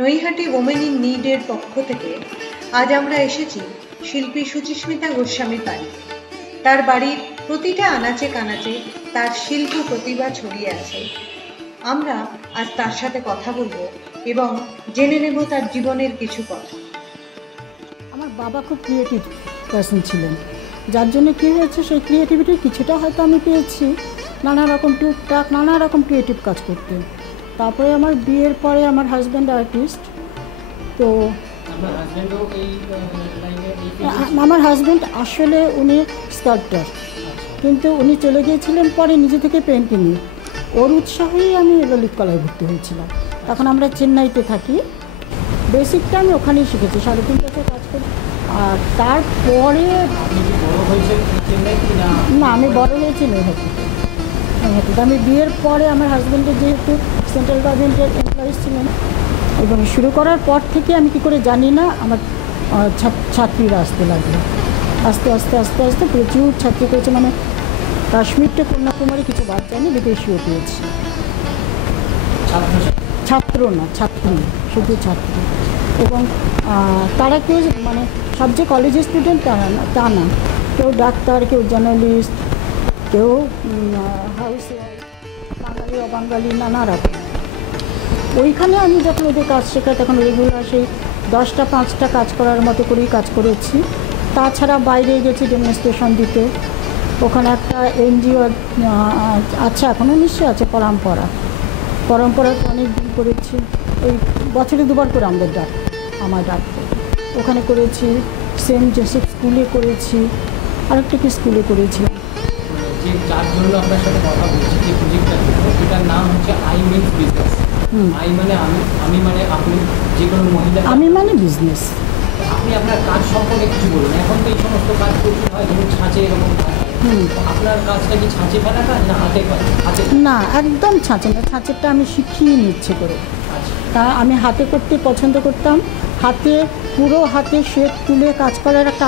Naihati women in নিডের পক্ষ থেকে আজ আমরা এসেছি শিল্পী সুচিস্মিতা গোস্বামীর বাড়ি। তার বাড়ির প্রতিটা আনাচে কানাচে তার শিল্প প্রতিভা ছড়িয়ে আছে। আমরা আজ তার সাথে কথা বলবো এবং জেনে নেব তার জীবনের কিছু কথা। আমার বাবা খুব ক্রিয়েটিভ পার্সন ছিলেন, যার জন্য কী হয়েছে সেই ক্রিয়েটিভিটির কিছুটা হয়তো আমি পেয়েছি নানা রকম টুকটাক নানা রকম ক্রিয়েটিভ কাজ করতে। তারপরে আমার বিয়ের পরে আমার হাজব্যান্ড আর্টিস্ট, তো আমার হাজব্যান্ড আসলে উনি স্কাল্পটার, কিন্তু উনি চলে গিয়েছিলেন পরে নিজে থেকে পেন্টিংয়ে। ওর উৎসাহেই আমি ললিত কলায় ভর্তি হয়েছিলাম। তখন আমরা চেন্নাইতে থাকি, বেসিকটা আমি ওখানেই শিখেছি, 3.5 বছর কাজ করি। আর তারপরে না, আমি বড় হয়েছি নৈহাটিতে। আমি বিয়ের পরে আমার হাজব্যান্ডের যেহেতু সেন্ট্রাল গভর্নমেন্টের এমপ্লয়িজ ছিলেন, এবং শুরু করার পর থেকে আমি কী করে জানি না আমার ছাত্রীরা আসতে লাগলো। আস্তে আস্তে আস্তে আস্তে প্রচুর ছাত্রী পেয়েছে, মানে কাশ্মীর টু কন্যাকুমারী কিছু বাদ যায়নি, বিদেশিও পেয়েছি। ছাত্র না, ছাত্রী, শুধু ছাত্রী। এবং তারা কেউ মানে সব যে কলেজের স্টুডেন্ট তা না, কেউ ডাক্তার, কেউ জার্নালিস্ট, কেউ হাউস বাঙালি অবাঙালি নানা রকম। ওইখানে আমি যখন ওদের কাজ শেখাই তখন রেগুলার সেই 10টা 5টা কাজ করার মতো করেই কাজ করেছি। তাছাড়া বাইরে গেছি ডেমনস্ট্রেশন দিতে। ওখানে একটা এনজিও আছে, এখনও নিশ্চয়ই আছে, পরম্পরাতে অনেক দিন করেছি। ওই বছরে 2বার করে আমার ডাকতে ওখানে করেছি। সেন্ট জোসেফ স্কুলে করেছি, আরেকটা কি স্কুলে করেছি। যার জন্য আপনার সাথে কথা বলছি, যে প্রজেক্টটা এটার নাম হচ্ছে আই মিন্স বিজনেস। আই মানে আমি মানে আপনি, যে কোনো মহিলা, আমি মানে বিজনেস। আপনি আপনার কাজ সম্পর্কে কিছু বলুন। এখন তো এই সমস্ত কাজ প্রচুর হয়, ধরুন ছাঁচে এরকম কাজ। আপনার কাজটা কি ছাঁচে ফেলা কাজ না হাতে হাতে? না, একদম ছাঁচে না। ছাঁচেরটা আমি শিখিয়ে নিচ্ছে করে। তা আমি হাতে করতে পছন্দ করতাম। হাতে পুরো হাতে শেপ তুলে কাজ করার একটা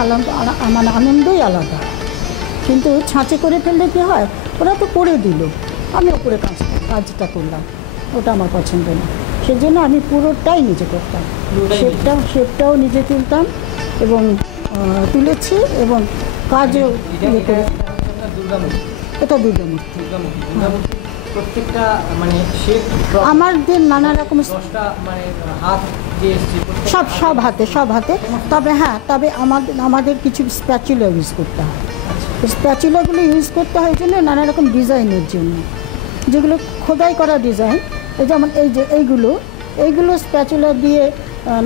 মানে আনন্দই আলাদা। কিন্তু ছাঁচে করে ফেললে কী হয়, ওরা তো করে দিল, আমি ওপরে কাজটা করলাম, ওটা আমার পছন্দ না। সেজন্য আমি পুরোটাই নিজে করতাম। শেপটাও নিজে তুলতাম এবং তুলেছি, এবং কাজও ইয়ে করে। এটা দুর্গামূর্তি। প্রত্যেকটা মানে শেপ আমাদের নানা রকম মানে হাত দিয়ে সব হাতে। তবে আমাদের কিছু স্প্যাচুলা ইউজ করতে হয়। স্প্যাচুলাগুলো ইউজ করতে হয় জন্য নানা রকম ডিজাইনের জন্য, যেগুলো খোদাই করা ডিজাইন। যেমন এইগুলো স্প্যাচুলা দিয়ে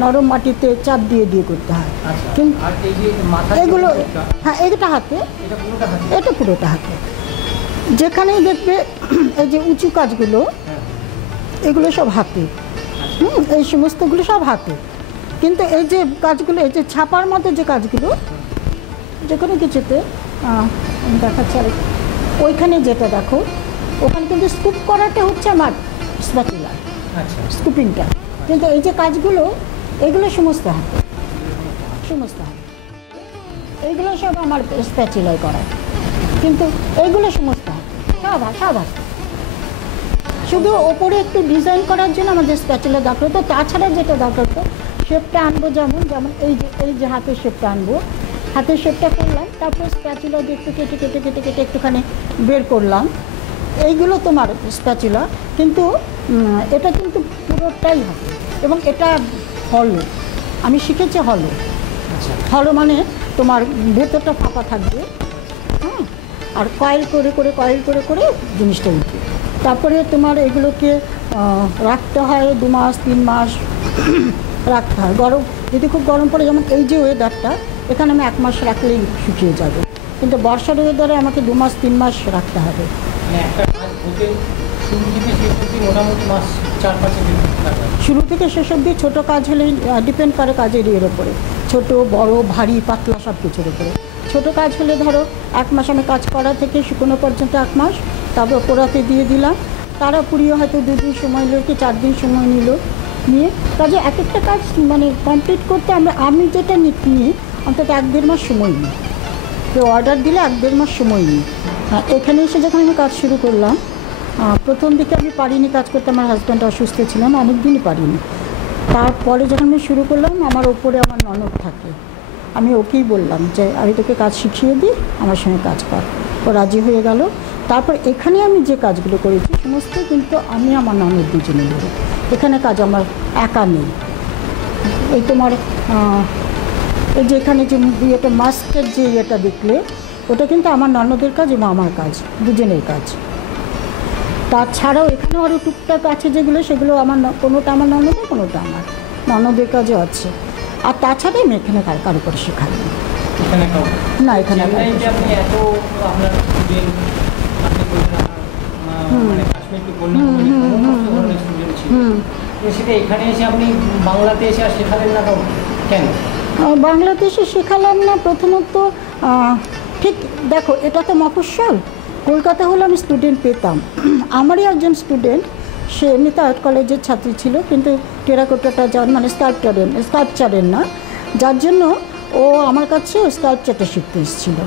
নরম মাটিতে চাপ দিয়ে করতে হয়। কিন্তু এগুলো এটা হাতে, এটা পুরোটা হাতে। যেখানেই দেখবে এই যে উঁচু কাজগুলো, এগুলো সব হাতে। এই সমস্তগুলো সব হাতে। কিন্তু এই যে কাজগুলো, এই যে ছাপার মতো যে কাজগুলো, যে কোনো কিছুতে দেখাচ্ছে আর ওইখানে যেটা দেখো, ওখানে কিন্তু স্কুপ করাটা হচ্ছে আমার স্প্যাচুলা, স্কুপিংটা। কিন্তু এই যে কাজগুলো, এগুলো সমস্ত হাতে। এইগুলো সব আমার স্প্যাচুলায় করা, কিন্তু এইগুলো সমস্ত হাতে, সব হাতে। শুধু ওপরে একটু ডিজাইন করার জন্য আমাদের স্প্যাচুলা দরকার হতো। তাছাড়া যেটা দরকার হতো, শেপটা আনবো, যেমন এই যে হাতের শেপটা আনবো, হাতের শেপটা করলাম, তারপর স্প্যাচুলা দিয়ে একটু কেটে একটুখানি বের করলাম। এইগুলো তোমার স্প্যাচুলা, কিন্তু এটা কিন্তু পুরোটাই হবে। এবং এটা হলো, আমি শিখেছি হলো মানে তোমার ভেতরটা ফাঁপা থাকবে, আর কয়েল করে জিনিসটা উঠবে। তারপরে তোমার এগুলোকে রাখতে হয় 2 মাস 3 মাস রাখতে হয়। গরম যদি খুব গরম পড়ে, যেমন এই যে ওয়েদারটা, এখানে আমি 1 মাস রাখলেই শুকিয়ে যাবে, কিন্তু বর্ষার ওয়েদারে আমাকে 2 মাস 3 মাস রাখতে হবে। শুরু থেকে শেষ অবধি ছোটো কাজ হলে ডিপেন্ড করে কাজের ইয়ের ওপরে, ছোটো বড় ভারী পাতলা সব কিছুর ওপরে। ছোটো কাজ হলে ধরো 1 মাস আমি কাজ করা থেকে শুকনো পর্যন্ত 1 মাস, তারপর পোড়াতে দিয়ে দিলাম। তারা পুড়িয়ে হয়তো 2 দিন সময় নিল কি 4 দিন সময় নিয়ে কাজে এক একটা কাজ মানে কমপ্লিট করতে আমি যেটা নিই অন্তত 1-1.5 মাস সময় নিই। কেউ অর্ডার দিলে 1-1.5 মাস সময় নিই। এখানে এসে যখন আমি কাজ শুরু করলাম, প্রথম দিকে আমি পারিনি কাজ করতে, আমার হাজব্যান্ড অসুস্থ ছিলেন, অনেক দিনই পারিনি। তারপরে যখন আমি শুরু করলাম, আমার ওপরে আমার ননদ থাকে, আমি ওকেই বললাম যে আমি তোকে কাজ শিখিয়ে দিই, আমার সঙ্গে কাজ কর। ও রাজি হয়ে গেল। তারপর এখানে আমি যে কাজগুলো করেছি সমস্ত কিন্তু আমি আমার ননদ দুজনে মিলে। এখানে কাজ আমার একা নেই। এই তোমার এই যে এখানে যে ইয়েটা মাস্কের যে ইয়েটা দেখলে, ওটা কিন্তু আমার ননদের কাজ এবং আমার কাজ, দুজনের কাজ। তাছাড়াও এখানেও আরও টুকটাক আছে যেগুলো, সেগুলো আমার কোনোটা আমার ননদের, কোনোটা আমার ননদের কাজও আছে। আর তাছাড়া আমি এখানে কারো করে শেখাই এখানে না। এখানে আপনি এত আপনার স্টুডেন্ট, আপনি বললেন মানে কাশ্মীর টু কন্যাকুমারী স্টুডেন্ট ছিল, সেটা এখানে এসে আপনি বাংলাতে এসে আর শেখালেন না কাউকে কেন? বাংলাদেশে শেখালাম না প্রথমত, ঠিক দেখো এটা তো মফস্বল। কলকাতা হলে আমি স্টুডেন্ট পেতাম। আমারই একজন স্টুডেন্ট, সে এমনিতে আর্ট কলেজের ছাত্রী ছিল, কিন্তু টেরাকোটাটা মানে স্কাল্পচারের না, যার জন্য ও আমার কাছে স্কাল্পচারটা শিখতে এসেছিলো।